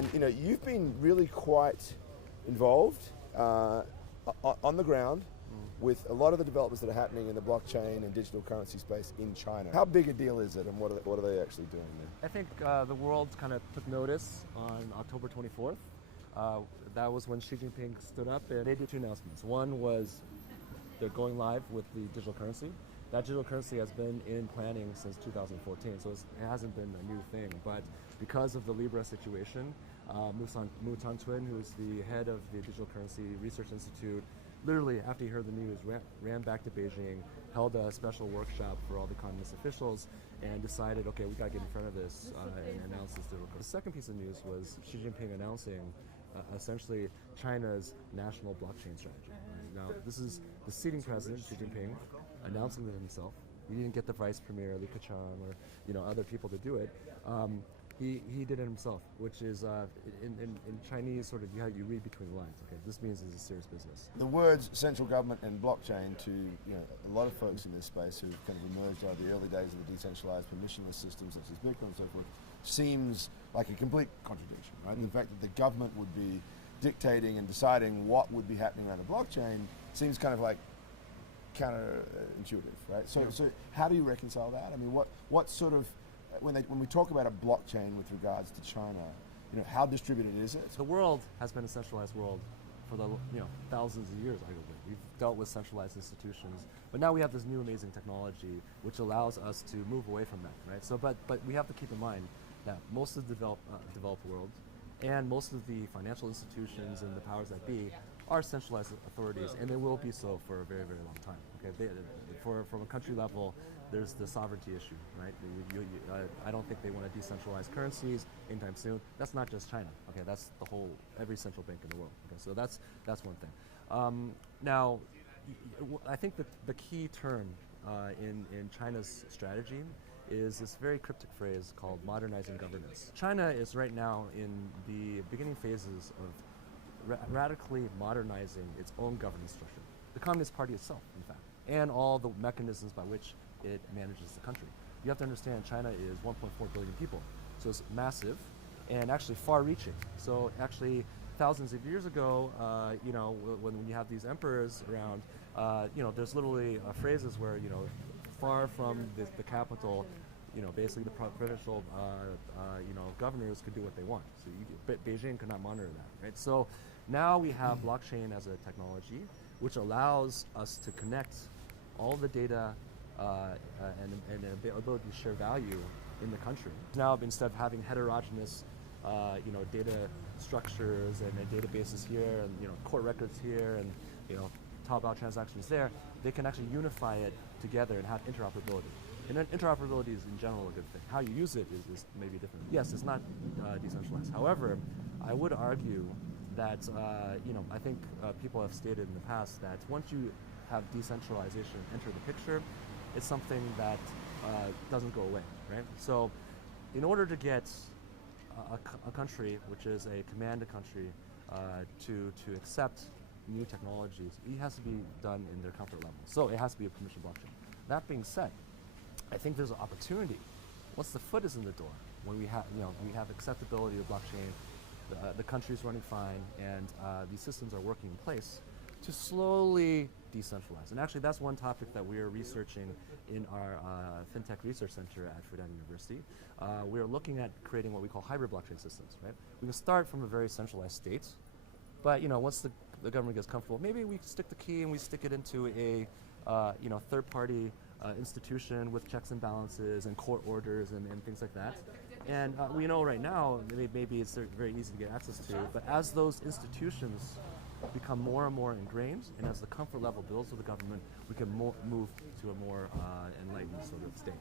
And you've been really quite involved on the ground with a lot of the developments that are happening in the blockchain and digital currency space in China. How big a deal is it, and what are they actually doing there? I think the world kind of took notice on October 24th. That was when Xi Jinping stood up and they did two announcements. One was they're going live with the digital currency. That digital currency has been in planning since 2014, so it hasn't been a new thing. But because of the Libra situation, Mu Tantun, who is the head of the Digital Currency Research Institute, literally after he heard the news, ran back to Beijing, held a special workshop for all the communist officials, and decided, okay, we got to get in front of this and announce this digital currency. The second piece of news was Xi Jinping announcing essentially China's national blockchain strategy. Now, this is the sitting president, Xi Jinping, announcing it himself. He didn't get the vice premier, Li Keqiang, or other people to do it. He did it himself, which is in Chinese sort of you read between the lines. Okay, this means it's a serious business. The words central government and blockchain to a lot of folks in this space who've kind of emerged out of the early days of the decentralized permissionless systems such as Bitcoin and so forth seems like a complete contradiction, right? The fact that the government would be dictating and deciding what would be happening around the blockchain seems kind of like counterintuitive, right? So how do you reconcile that? I mean, what sort of when we talk about a blockchain with regards to China, how distributed is it? The world has been a centralized world for the thousands of years, arguably. We've dealt with centralized institutions, but now we have this new amazing technology which allows us to move away from that, right? So, but we have to keep in mind that most of the developed world and most of the financial institutions and the powers that be are centralized authorities, and they will be so for a very, very long time. Okay, from a country level, there's the sovereignty issue, right? I don't think they want to decentralize currencies anytime soon. That's not just China. Okay, that's every central bank in the world. Okay, so that's one thing. Now, I think that the key term in China's strategy is this very cryptic phrase called modernizing governance. China is right now in the beginning phases of radically modernizing its own governance structure. The Communist Party itself, in fact, and all the mechanisms by which it manages the country. You have to understand China is 1.4 billion people, so it's massive and actually far-reaching. So actually, thousands of years ago, when you have these emperors around, there's literally phrases where, far from the capital, basically the provincial, governors could do what they want. So Beijing could not monitor that, right? So now we have blockchain as a technology, which allows us to connect all the data and the ability to share value in the country. Now, instead of having heterogeneous, data structures and databases here, and court records here, and Taobao transactions there, they can actually unify it together and have interoperability. And then interoperability is in general a good thing. How you use it is maybe different. Yes, it's not decentralized. However, I would argue that I think people have stated in the past that once you have decentralization enter the picture, it's something that doesn't go away, right? So in order to get a country, which is a commanded country, to accept new technologies, it has to be done in their comfort level. So it has to be a permission blockchain. That being said, I think there's an opportunity. Once the foot is in the door, when we have acceptability of blockchain, the country's running fine, and these systems are working in place, to slowly decentralize. And actually, that's one topic that we are researching in our FinTech Research Center at Fudan University. We are looking at creating what we call hybrid blockchain systems, right? We can start from a very centralized state, but once the government gets comfortable, maybe we stick the key and we stick it into a third-party institution with checks and balances and court orders and things like that. And we know right now, maybe it's very easy to get access to, but as those institutions become more and more ingrained, and as the comfort level builds with the government, we can move to a more enlightened sort of state.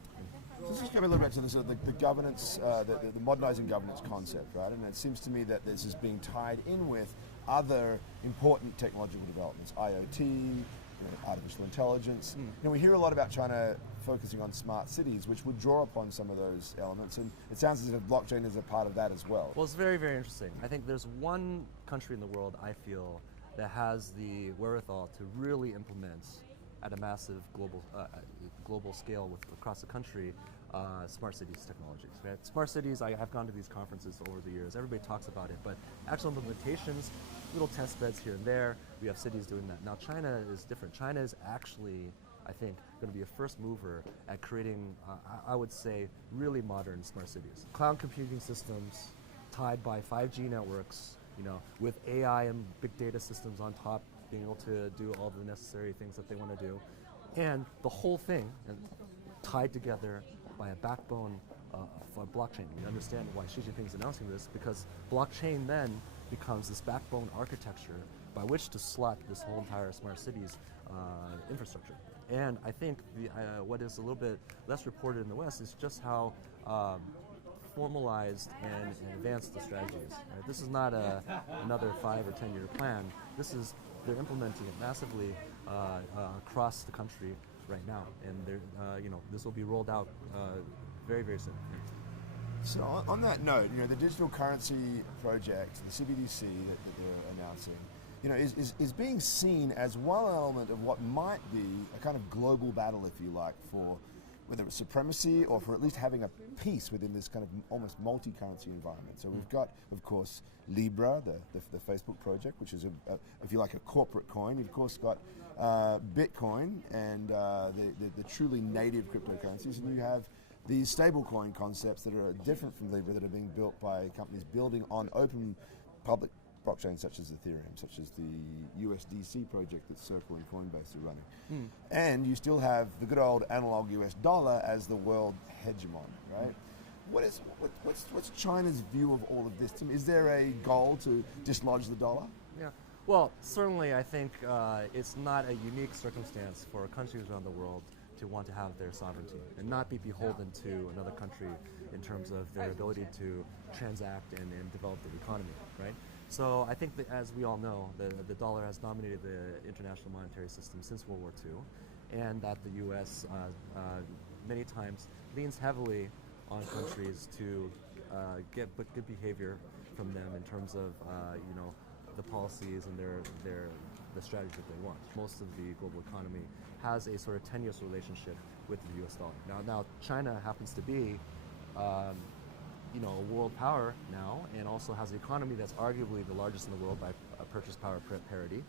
So let's just go a little bit to the governance, the modernizing governance concept, right? And it seems to me that this is being tied in with other important technological developments, IoT, artificial intelligence. We hear a lot about China focusing on smart cities, which would draw upon some of those elements, and it sounds as if blockchain is a part of that as well. Well, it's very, very interesting. I think there's one country in the world, I feel, that has the wherewithal to really implement at a massive global scale across the country smart cities technologies. Right? Smart cities, I've gone to these conferences over the years. Everybody talks about it, but actual implementations, little test beds here and there. We have cities doing that. Now China is different. China is actually, I think, going to be a first mover at creating, I would say, really modern smart cities. Cloud computing systems tied by 5G networks, with AI and big data systems on top, being able to do all the necessary things that they want to do. And the whole thing tied together by a backbone for blockchain. We understand why Xi Jinping is announcing this, because blockchain then becomes this backbone architecture by which to slot this whole entire smart cities infrastructure. And I think what is a little bit less reported in the West is just how formalized and advanced the strategy is. Right? This is not another 5 or 10 year plan. They're implementing it massively across the country right now, and this will be rolled out very, very soon. So on that note, the digital currency project, the CBDC that they're announcing, is being seen as one element of what might be a kind of global battle, if you like, for whether it's supremacy or for at least having a peace within this kind of almost multi-currency environment. So we've got, of course, Libra, the Facebook project, which is, if you like, a corporate coin. You've, of course, got Bitcoin and the truly native cryptocurrencies, and you have these stablecoin concepts that are different from Libra, that are being built by companies building on open public blockchains such as Ethereum, such as the USDC project that Circle and Coinbase are running. And you still have the good old analog US dollar as the world hegemon, right? What's China's view of all of this? Is there a goal to dislodge the dollar? Yeah. Well, certainly I think it's not a unique circumstance for countries around the world to want to have their sovereignty and not be beholden to another country in terms of their ability to transact and develop their economy, right? So I think that, as we all know, the dollar has dominated the international monetary system since World War II, and that the U.S. Many times leans heavily on countries to get good behavior from them in terms of the policies and the strategies that they want. Most of the global economy has a sort of tenuous relationship with the U.S. dollar. Now China happens to be a world power now, and also has an economy that's arguably the largest in the world by purchase power parity.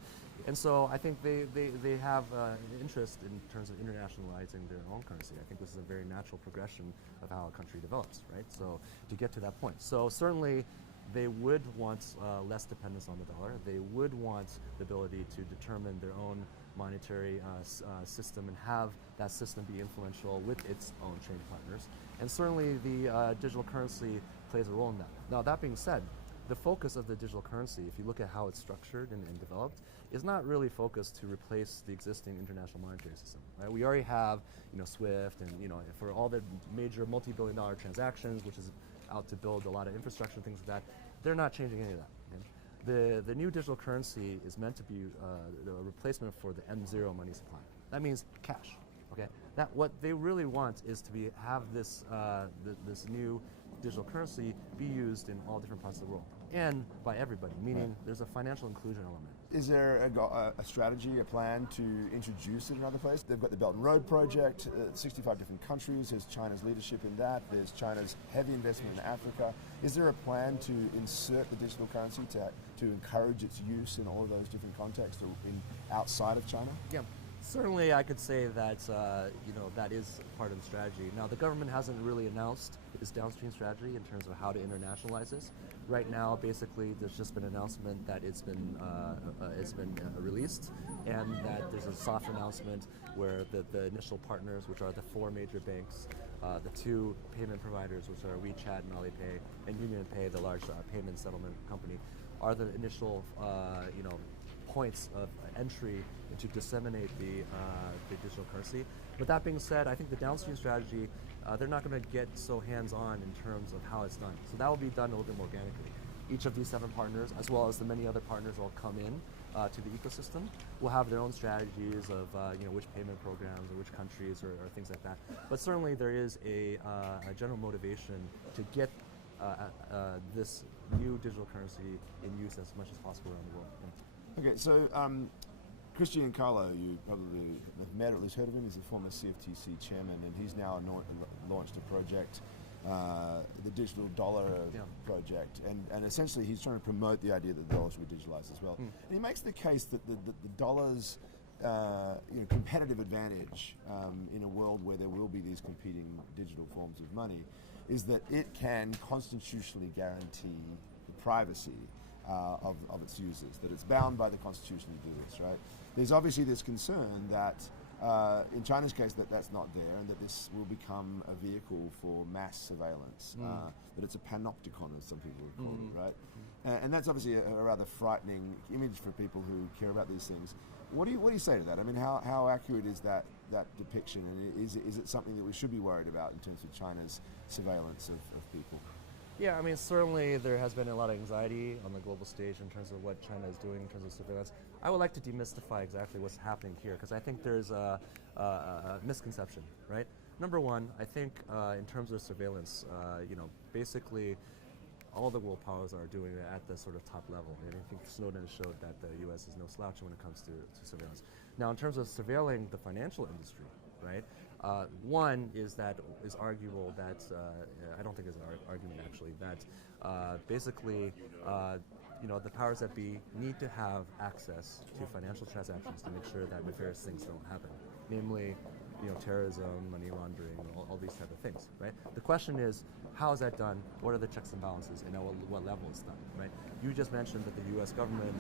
And so I think they have an interest in terms of internationalizing their own currency. I think this is a very natural progression of how a country develops, right? So to get to that point. So certainly they would want less dependence on the dollar. They would want the ability to determine their own monetary system and have that system be influential with its own trading partners. And certainly the digital currency plays a role in that. Now that being said, the focus of the digital currency, if you look at how it's structured and developed, is not really focused to replace the existing international monetary system. Right? We already have SWIFT, and for all the major multi-billion-dollar transactions, which is out to build a lot of infrastructure and things like that, they're not changing any of that. Okay? The new digital currency is meant to be the replacement for the M0 money supply. That means cash. Okay, what they really want is to have this this new digital currency be used in all different parts of the world and by everybody. Meaning, there's a financial inclusion element. Is there a strategy, a plan to introduce it in other places? They've got the Belt and Road project, 65 different countries. There's China's leadership in that. There's China's heavy investment in Africa. Is there a plan to insert the digital currency to encourage its use in all of those different contexts outside of China? Yeah. Certainly, I could say that that is part of the strategy. Now, the government hasn't really announced its downstream strategy in terms of how to internationalize this. Right now, basically, there's just been an announcement that it's been released, and that there's a soft announcement where the initial partners, which are the 4 major banks, the 2 payment providers, which are WeChat and Alipay, and UnionPay, the large payment settlement company, are the initial points of entry to disseminate the digital currency. But that being said, I think the downstream strategy, they're not going to get so hands-on in terms of how it's done. So that will be done a little bit more organically. Each of these 7 partners, as well as the many other partners will come in to the ecosystem, will have their own strategies of which payment programs or which countries or things like that. But certainly there is a general motivation to get this new digital currency in use as much as possible around the world. Okay, so Christian Carlo, you probably have met or at least heard of him. He's a former CFTC chairman, and he's now launched a project, the digital dollar project, and essentially he's trying to promote the idea that the dollar should be digitalized as well. And he makes the case that the dollar's competitive advantage in a world where there will be these competing digital forms of money is that it can constitutionally guarantee the privacy of its users, that it's bound by the Constitution to do this, right? There's obviously this concern that in China's case that's not there, and that this will become a vehicle for mass surveillance, that it's a panopticon, as some people would call it, right? And that's obviously a rather frightening image for people who care about these things. What do you say to that? I mean, how accurate is that depiction, and is it something that we should be worried about in terms of China's surveillance of people? Yeah, I mean, certainly there has been a lot of anxiety on the global stage in terms of what China is doing in terms of surveillance. I would like to demystify exactly what's happening here, because I think there's a misconception, right? Number one, I think in terms of surveillance, basically all the world powers are doing it at the sort of top level. And I think Snowden showed that the U.S. is no slouch when it comes to surveillance. Now, in terms of surveilling the financial industry, right? One is arguable that I don't think it's an argument actually that basically the powers that be need to have access to financial transactions to make sure that nefarious things don't happen, namely terrorism, money laundering, all these type of things, right? The question is, how is that done? What are the checks and balances, and at what level it's done, right? You just mentioned that the U.S. government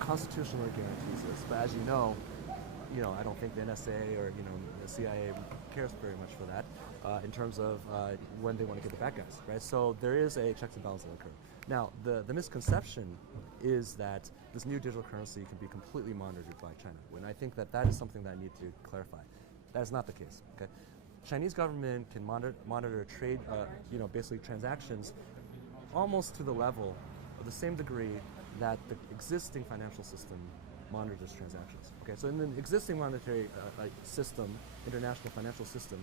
constitutionally guarantees this, but as you know, I don't think the NSA or the CIA cares very much for that in terms of when they want to get the bad guys, right? So there is a checks and balances that occur. Now, the misconception is that this new digital currency can be completely monitored by China, when I think that is something that I need to clarify. That is not the case. Okay, Chinese government can monitor trade, basically transactions, almost to the level, of the same degree that the existing financial system monitors transactions. Okay, so in the existing monetary system, international financial system,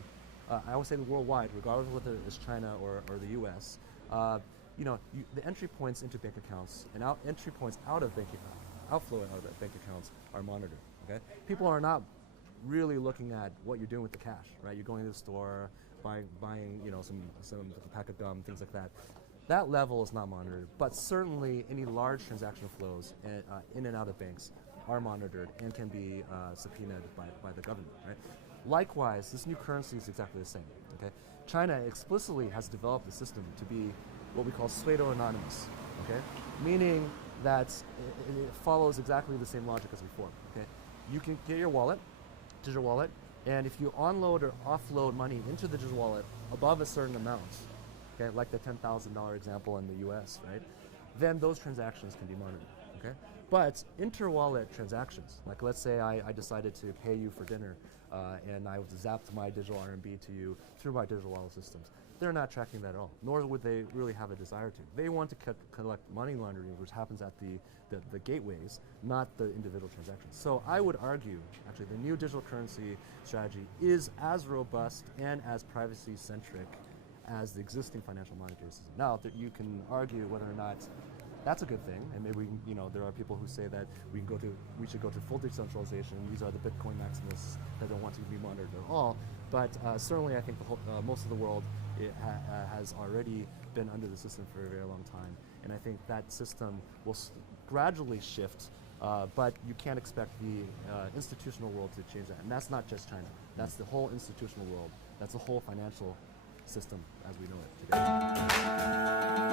I would say worldwide, regardless of whether it's China or the U.S., the entry points into bank accounts and entry points outflow out of bank accounts are monitored. Okay, people are not really looking at what you're doing with the cash, right? You're going to the store, buying some pack of gum, things like that. That level is not monitored, but certainly any large transaction flows in and out of banks are monitored and can be subpoenaed by the government, right? Likewise, this new currency is exactly the same. Okay, China explicitly has developed a system to be what we call pseudo-anonymous. Okay, meaning that it follows exactly the same logic as before. Okay, you can get your wallet, digital wallet, and if you onload or offload money into the digital wallet above a certain amount, okay, like the $10,000 example in the U.S., right? Then those transactions can be monitored. Okay, but inter-wallet transactions, like let's say I decided to pay you for dinner, and I zapped my digital RMB to you through my digital wallet systems. They're not tracking that at all, nor would they really have a desire to. They want to collect money laundering, which happens at the gateways, not the individual transactions. So I would argue, actually, the new digital currency strategy is as robust and as privacy-centric as the existing financial monetary system. Now, you can argue whether or not that's a good thing, and maybe there are people who say that we should go to full decentralization. These are the Bitcoin maximalists that don't want to be monitored at all. But certainly, I think most of the world has already been under the system for a very long time, and I think that system will gradually shift. But you can't expect the institutional world to change that, and that's not just China. That's the whole institutional world. That's the whole financial system as we know it today.